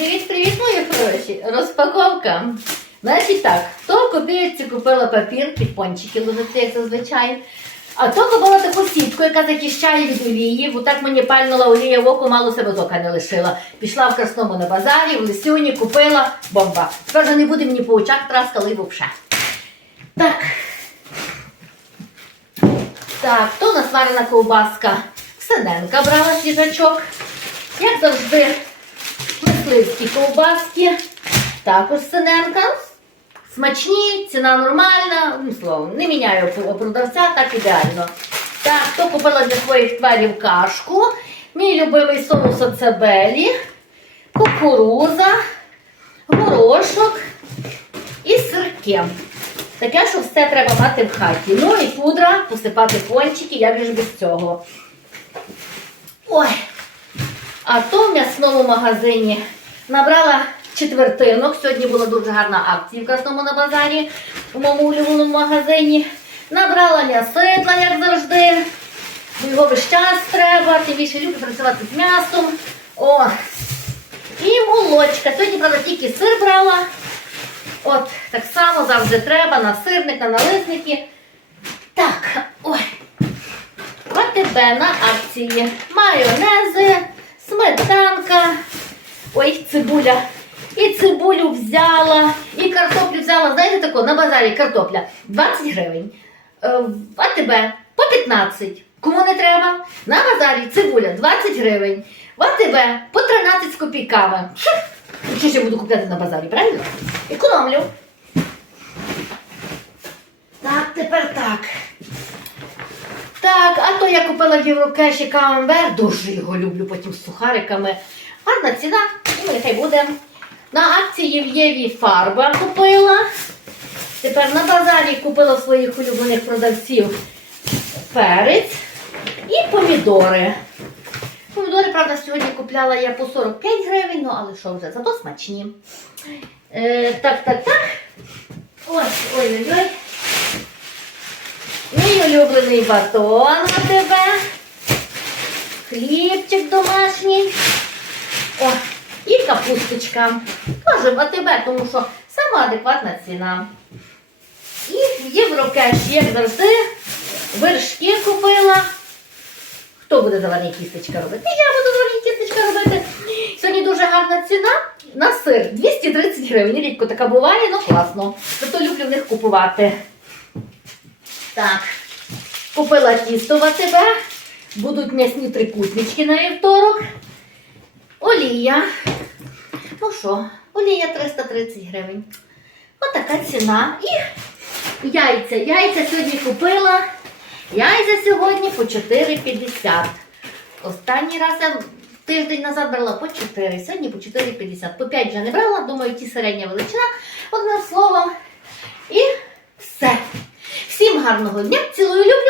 Привіт-привіт, мої хороші! Розпаковка. Значить так, то копійці купила папір, під пончики ложиться, як зазвичай. А то купила таку сітку, яка захищає від олії. Бо так мені пальнула олія в око, мало себе з ока не лишила. Пішла в красному на базарі, в лисюні, купила бомба. Тепер вже не буде мені по очах траскали вовше. Так. Так, то у нас варена ковбаска. Синенка брала свіжачок. Як завжди, мисливські ковбаски. Також синенка. Смачні, ціна нормальна. Ну, словом, не міняю продавця, так ідеально. Так, то купила для своїх тварів кашку. Мій любимий соус оцебелі, кукуруза, горошок і сирки. Таке, що все треба мати в хаті. Ну і пудра, посипати пончики, як же ж без цього. Ой. А то в м'ясному магазині набрала четвертинок. Сьогодні була дуже гарна акція в Красному на базарі, у моєму улюбленому магазині. Набрала м'ясидла, як завжди. Його весь час треба, тим більше люблю працювати з м'ясом. О. І молочка. Сьогодні, правда, тільки сир брала. От, так само завжди треба на сирник, на налисники. Так, ой. АТБ на акції. Майонези, сметанка. Ой, цибуля. І цибулю взяла, і картоплю взяла. Знаєте тако, на базарі картопля 20 гривень. Е, В АТБ по 15. Кому не треба? На базарі цибуля 20 гривень. В АТБ по 13 з копійками. Що я буду купляти на базарі, правильно? Економлю. Так, тепер так. Так, а то я купила в Єврокеші камамбер, дуже його люблю потім з сухариками. Гарна ціна, і нехай буде. На акції в Єві фарба купила. Тепер на базарі купила своїх улюблених продавців перець і помідори. Помідори, правда, сьогодні купляла я по 45 гривень, ну але що вже, зато смачні. Е, так, так, так. Ось, ой-ой-ой. Мій улюблений батон на тебе. Хлібчик домашній. О, і капусточка. Теж в АТБ, тому що сама адекватна ціна. І Єврокеш, як завжди, вершки купила. Хто буде зелені кістечка робити? Я буду зелені кістечка робити. Сьогодні дуже гарна ціна на сир. 230 гривень. Рідко така буває, ну класно. Зато люблю в них купувати. Так, купила тісто в АТБ. Будуть м'ясні трикутнички на вівторок. Олія. Ну що, олія 330 гривень. Отака ціна. І яйця. Яйця сьогодні купила. Яйця сьогодні по 4,50. Останній раз я тиждень назад брала по 4, сьогодні по 4,50. По 5 вже не брала, думаю, ті середня величина. Одним словом. І все. Всім гарного дня. Цілую, люблю.